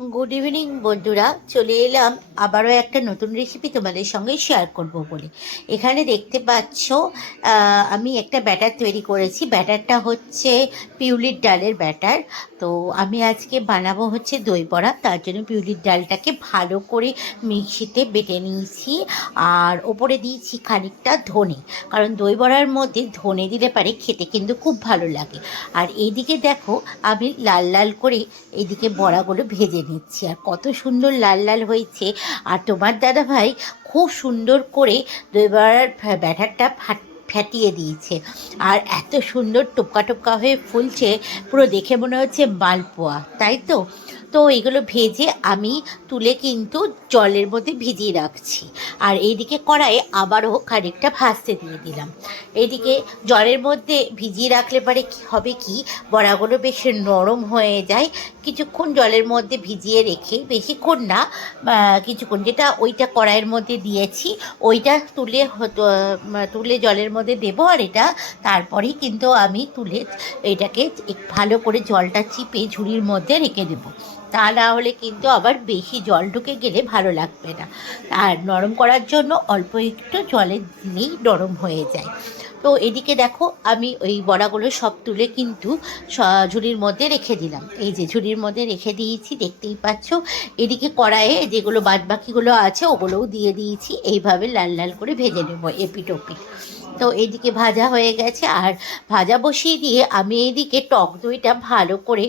Good evening বন্ধুরা। চলে এলাম আবারও একটা নতুন রেসিপি তোমাদের সঙ্গে শেয়ার করব বলে। এখানে দেখতে পাচ্ছ আমি একটা ব্যাটার তৈরি করেছি। ব্যাটারটা হচ্ছে পিউলির ডালের ব্যাটার তো আমি আজকে বানাবো হচ্ছে দই বড়া। তার জন্য পিউলির ডালটাকে ভালো করে মিক্সিতে বেটে নিয়েছি। আর ওপরে দিয়েছি খানিকটা ধনে। কারণ দই বড়ার মধ্যে ধনে দিলে পারে খেতে কিন্তু খুব ভালো লাগে। আর এইদিকে দেখো, আমি লাল লাল করে এইদিকে বড়াগুলো ভেজে নিচ্ছি। আর কত সুন্দর লাল লাল হয়েছে। আর তোমার দাদা ভাই খুব সুন্দর করে দই বড়ার ব্যাটারটা ফাট ফ্যাটিয়ে দিয়েছে। আর এত সুন্দর টোপকা টোপকা হয়ে ফুলছে, পুরো দেখে মনে হচ্ছে মালপোয়া, তাই তো? তো এগুলো ভেজে আমি তুলে কিন্তু জলের মধ্যে ভিজিয়ে রাখছি। আর এইদিকে কড়াইয়ে আবারও খানিকটা ভাজতে দিয়ে দিলাম। এইদিকে জলের মধ্যে ভিজিয়ে রাখলে পরে কি হবে কি? বড়াগুলো বেশ নরম হয়ে যায়। কিছুক্ষণ জলের মধ্যে ভিজিয়ে রেখে বেশিক্ষণ না কিছুক্ষণ যেটা ওইটা কড়াইয়ের মধ্যে দিয়েছি, ওইটা তুলে তুলে জলের মধ্যে দেবো আর এটা। তারপরেই কিন্তু আমি তুলে এটাকে ভালো করে জলটা চিপে ঝুড়ির মধ্যে রেখে দেবো। তা না হলে কিন্তু আবার বেশি জল ঢুকে গেলে ভালো লাগবে না। আর নরম করার জন্য অল্প একটু জলে দিলেই নরম হয়ে যায়। তো এদিকে দেখো, আমি ওই বড়াগুলো সব তুলে কিন্তু ঝুড়ির মধ্যে রেখে দিলাম। এই যে ঝুড়ির মধ্যে রেখে দিয়েছি, দেখতেই পাচ্ছ। এদিকে কড়াইয়ে যেগুলো বাদ বাকিগুলো আছে, ওগুলোও দিয়ে দিয়েছি। এইভাবে লাল লাল করে ভেজে নেব এপিট ওপিট তো এদিকে ভাজা হয়ে গেছে। আর ভাজা বসিয়ে দিয়ে আমি এদিকে টক দইটা ভালো করে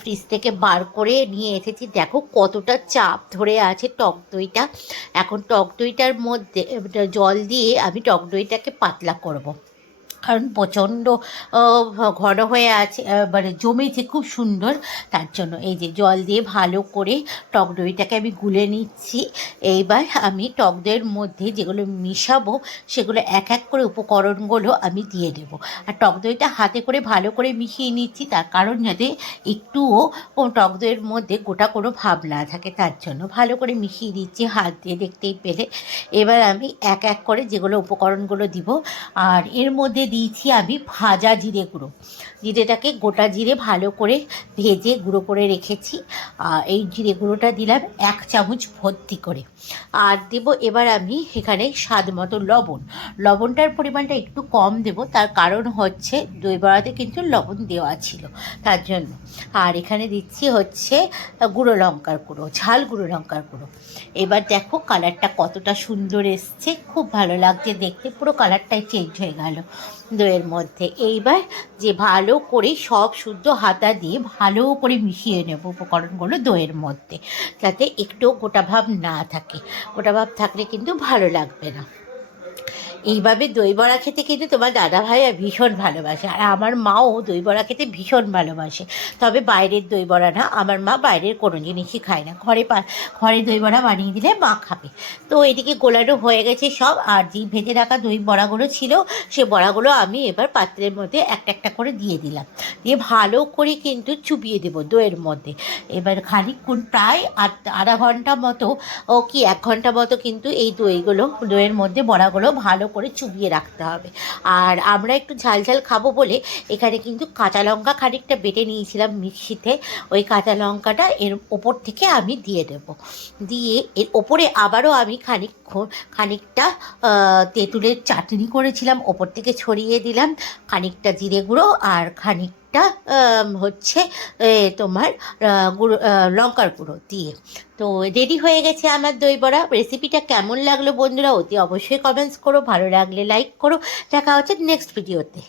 ফ্রিজ থেকে বার করে নিয়ে এসেছি। দেখো কতটা চাপ ধরে আছে টক দইটা। এখন টক দইটার মধ্যে জল দিয়ে আমি টক দইটাকে পাতলা করব। কারণ প্রচণ্ড ঘন হয়ে আছে মানে জমেছে খুব সুন্দর। তার জন্য এই যে জল দিয়ে ভালো করে টক দইটাকে আমি গুলে নিচ্ছি। এইবার আমি টক দইয়ের মধ্যে যেগুলো মিশাবো, সেগুলো এক এক করে উপকরণগুলো আমি দিয়ে দেবো। আর টক দইটা হাতে করে ভালো করে মিশিয়ে নিচ্ছি, তার কারণ যাতে একটুও টক দইয়ের মধ্যে গোটা কোনো ভাব না থাকে, তার জন্য ভালো করে মিশিয়ে দিচ্ছি, হাত দিয়ে দেখতেই পেলে। এবার আমি এক এক করে যেগুলো উপকরণগুলো দিব, আর এর মধ্যে দিয়েছি আমি ভাজা জিরে গুঁড়ো। জিরেটাকে গোটা জিরে ভালো করে ভেজে গুঁড়ো করে রেখেছি। এই জিরে গুঁড়োটা দিলাম এক চামচ ভর্তি করে। আর দেব এবার আমি এখানে স্বাদ মতো লবণ। লবণটার পরিমাণটা একটু কম দেব, তার কারণ হচ্ছে দই বড়াতে কিন্তু লবণ দেওয়া ছিল, তার জন্য। আর এখানে দিচ্ছি হচ্ছে গুঁড়ো লঙ্কার গুঁড়ো, ঝাল গুঁড়ো লঙ্কার গুঁড়ো। এবার দেখো কালারটা কতটা সুন্দর এসছে, খুব ভালো লাগছে দেখতে, পুরো কালারটাই চেঞ্জ হয়ে গেল। দইয়ের মধ্যে। এইবার যে ভালো করে সব শুদ্ধ হাতা দিয়ে ভালো করে মিশিয়ে নেব উপকরণগুলো দইয়ের মধ্যে, যাতে একটু গোটা ভাব না থাকে। গোটা ভাব থাকলে কিন্তু ভালো লাগবে না। এইভাবে দই বড়া খেতে কিন্তু তোমার দাদা ভাই ভীষণ ভালোবাসে। আর আমার মাও দই বড়া খেতে ভীষণ ভালোবাসে। তবে বাইরের দই বড়া না, আমার মা বাইরের কোনো জিনিসই খায় না। ঘরে পা, ঘরে দই বড়া বানিয়ে দিলে মা খাবে। তো এদিকে গোলানো হয়ে গেছে সব, আর যে ভেজে রাখা দই বড়াগুলো ছিল, সে বড়াগুলো আমি এবার পাত্রের মধ্যে একটা একটা করে দিয়ে দিলাম। দিয়ে ভালো করে কিন্তু চুপিয়ে দেবো দইয়ের মধ্যে। এবার খানিকক্ষণ প্রায় আধা ঘণ্টা মতো, ও কি এক ঘণ্টা মতো কিন্তু এই দইগুলো, দইয়ের মধ্যে বড়াগুলো ভালো করে চুবিয়ে রাখতে হবে। আর আমরা একটু ঝাল ঝাল খাব বলে এখানে কিন্তু কাঁচা লঙ্কা খানিকটা বেটে নিয়েছিলাম মিক্সিতে। ওই কাঁচা লঙ্কাটা এর ওপর থেকে আমি দিয়ে দেব। দিয়ে এর ওপরে আবারও আমি খানিকক্ষণ, খানিকটা তেঁতুলের চাটনি করেছিলাম। ওপর থেকে ছড়িয়ে দিলাম খানিকটা জিরে গুঁড়ো আর খানিকটা আম, হচ্ছে তোমার গুঁড়ো লঙ্কার গুঁড়ো দিয়ে। তো রেডি হয়ে গেছে আমার দই বড়া। রেসিপিটা কেমন লাগল বন্ধুরা অতি অবশ্যই কমেন্টস করো। ভালো লাগলে লাইক করো। দেখা হচ্ছে নেক্সট ভিডিওতে